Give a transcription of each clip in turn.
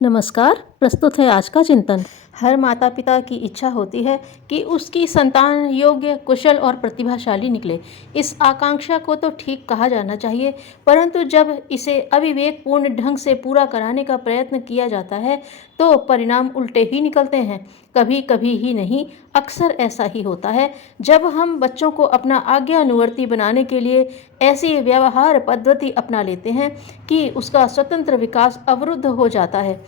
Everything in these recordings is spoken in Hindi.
नमस्कार। प्रस्तुत है आज का चिंतन। हर माता पिता की इच्छा होती है कि उसकी संतान योग्य, कुशल और प्रतिभाशाली निकले। इस आकांक्षा को तो ठीक कहा जाना चाहिए, परंतु जब इसे अविवेकपूर्ण ढंग से पूरा कराने का प्रयत्न किया जाता है तो परिणाम उल्टे ही निकलते हैं। कभी कभी ही नहीं, अक्सर ऐसा ही होता है। जब हम बच्चों को अपना आज्ञानुवर्ती बनाने के लिए ऐसी व्यवहार पद्धति अपना लेते हैं कि उसका स्वतंत्र विकास अवरुद्ध हो जाता है,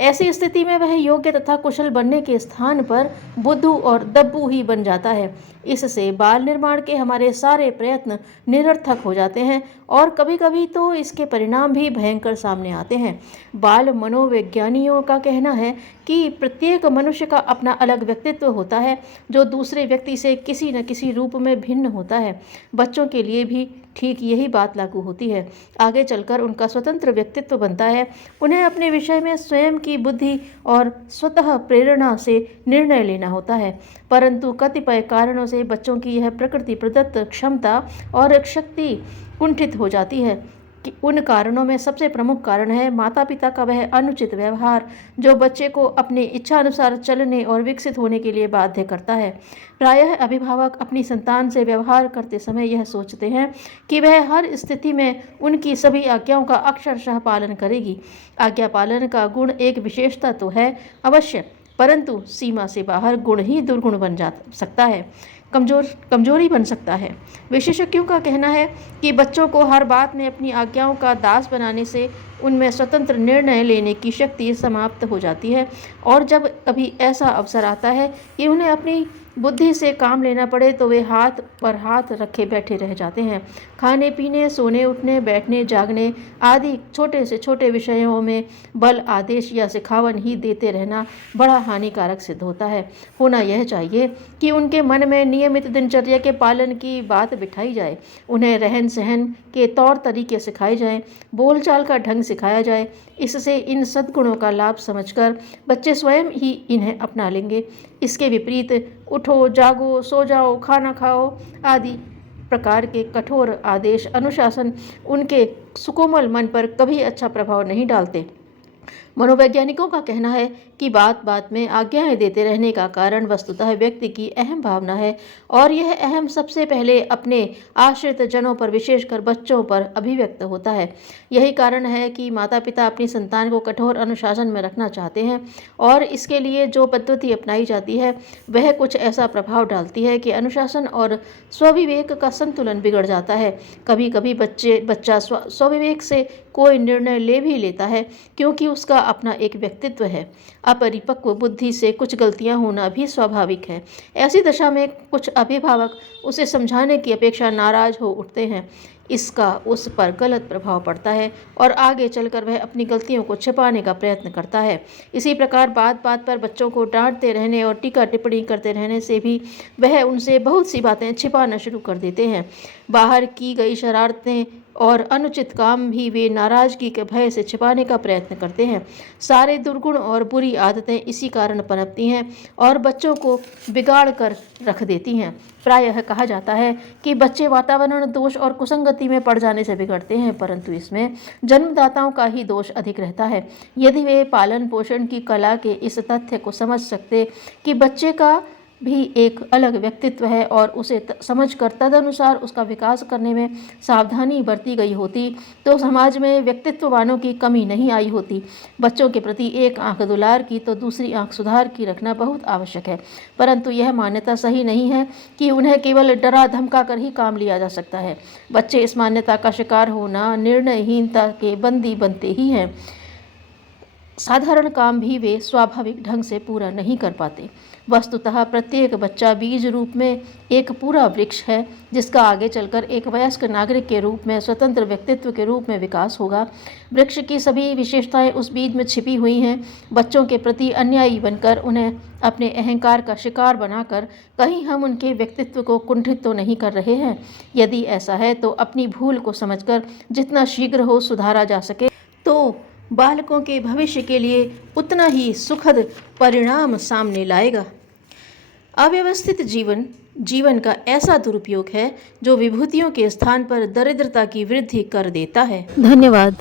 ऐसी स्थिति में वह योग्य तथा कुशल बनने के स्थान पर बुद्धू और दब्बू ही बन जाता है। इससे बाल निर्माण के हमारे सारे प्रयत्न निरर्थक हो जाते हैं और कभी कभी तो इसके परिणाम भी भयंकर सामने आते हैं। बाल मनोवैज्ञानियों का कहना है कि प्रत्येक मनुष्य का अपना अलग व्यक्तित्व होता है जो दूसरे व्यक्ति से किसी न किसी रूप में भिन्न होता है। बच्चों के लिए भी ठीक यही बात लागू होती है। आगे चलकर उनका स्वतंत्र व्यक्तित्व बनता है। उन्हें अपने विषय में स्वयं की बुद्धि और स्वतः प्रेरणा से निर्णय लेना होता है, परंतु कतिपय कारणों से बच्चों की यह प्रकृति प्रदत्त क्षमता और शक्ति कुंठित हो जाती है। कि उन कारणों में सबसे प्रमुख कारण है माता पिता का वह अनुचित व्यवहार जो बच्चे को अपनी इच्छा अनुसार चलने और विकसित होने के लिए बाध्य करता है। प्रायः अभिभावक अपनी संतान से व्यवहार करते समय यह सोचते हैं कि वह हर स्थिति में उनकी सभी आज्ञाओं का अक्षरशः पालन करेगी। आज्ञा पालन का गुण एक विशेषता तो है अवश्य, परंतु सीमा से बाहर गुण ही दुर्गुण बन जा सकता है, कमजोरी बन सकता है। विशेषज्ञों का कहना है कि बच्चों को हर बात में अपनी आज्ञाओं का दास बनाने से उनमें स्वतंत्र निर्णय लेने की शक्ति समाप्त हो जाती है और जब कभी ऐसा अवसर आता है कि उन्हें अपनी बुद्धि से काम लेना पड़े तो वे हाथ पर हाथ रखे बैठे रह जाते हैं। खाने पीने, सोने उठने, बैठने, जागने आदि छोटे से छोटे विषयों में बल, आदेश या सिखावन ही देते रहना बड़ा हानिकारक सिद्ध होता है। होना यह चाहिए कि उनके मन में नियमित दिनचर्या के पालन की बात बिठाई जाए, उन्हें रहन सहन के तौर तरीके सिखाए जाएं, बोलचाल का ढंग सिखाया जाए। इससे इन सद्गुणों का लाभ समझकर बच्चे स्वयं ही इन्हें अपना लेंगे। इसके विपरीत उठो, जागो, सो जाओ, खाना खाओ आदि प्रकार के कठोर आदेश, अनुशासन उनके सुकोमल मन पर कभी अच्छा प्रभाव नहीं डालते। मनोवैज्ञानिकों का कहना है कि बात बात में आज्ञाएं देते रहने का कारण वस्तुतः व्यक्ति की अहम भावना है और यह अहम सबसे पहले अपने आश्रित जनों पर, विशेषकर बच्चों पर अभिव्यक्त होता है। यही कारण है कि माता पिता अपनी संतान को कठोर अनुशासन में रखना चाहते हैं और इसके लिए जो पद्धति अपनाई जाती है वह कुछ ऐसा प्रभाव डालती है कि अनुशासन और स्वविवेक का संतुलन बिगड़ जाता है। कभी कभी बच्चा स्वविवेक से कोई निर्णय ले भी लेता है क्योंकि उसका अपना एक व्यक्तित्व है। अपरिपक्व बुद्धि से कुछ गलतियां होना भी स्वाभाविक है। ऐसी दशा में कुछ अभिभावक उसे समझाने की अपेक्षा नाराज हो उठते हैं। इसका उस पर गलत प्रभाव पड़ता है और आगे चलकर वह अपनी गलतियों को छिपाने का प्रयत्न करता है। इसी प्रकार बात बात पर बच्चों को डांटते रहने और टीका टिप्पणी करते रहने से भी वह उनसे बहुत सी बातें छिपाना शुरू कर देते हैं। बाहर की गई शरारतें और अनुचित काम भी वे नाराजगी के भय से छिपाने का प्रयत्न करते हैं। सारे दुर्गुण और बुरी आदतें इसी कारण पनपती हैं और बच्चों को बिगाड़ कर रख देती हैं। प्रायः कहा जाता है कि बच्चे वातावरण दोष और कुसंगति में पड़ जाने से बिगड़ते हैं, परंतु इसमें जन्मदाताओं का ही दोष अधिक रहता है। यदि वे पालन पोषण की कला के इस तथ्य को समझ सकते कि बच्चे का भी एक अलग व्यक्तित्व है और उसे समझकर तदनुसार उसका विकास करने में सावधानी बरती गई होती तो समाज में व्यक्तित्ववानों की कमी नहीं आई होती। बच्चों के प्रति एक आंख दुलार की तो दूसरी आंख सुधार की रखना बहुत आवश्यक है, परंतु यह मान्यता सही नहीं है कि उन्हें केवल डरा धमका कर ही काम लिया जा सकता है। बच्चे इस मान्यता का शिकार होना निर्णयहीनता के बंदी बनते ही हैं। साधारण काम भी वे स्वाभाविक ढंग से पूरा नहीं कर पाते। वस्तुतः प्रत्येक बच्चा बीज रूप में एक पूरा वृक्ष है जिसका आगे चलकर एक वयस्क नागरिक के रूप में, स्वतंत्र व्यक्तित्व के रूप में विकास होगा। वृक्ष की सभी विशेषताएं उस बीज में छिपी हुई हैं। बच्चों के प्रति अन्यायी बनकर, उन्हें अपने अहंकार का शिकार बनाकर कहीं हम उनके व्यक्तित्व को कुंठित तो नहीं कर रहे हैं? यदि ऐसा है तो अपनी भूल को समझकर जितना शीघ्र हो सुधारा जा सके तो बालकों के भविष्य के लिए उतना ही सुखद परिणाम सामने लाएगा। अव्यवस्थित जीवन का ऐसा दुरुपयोग है जो विभूतियों के स्थान पर दरिद्रता की वृद्धि कर देता है। धन्यवाद।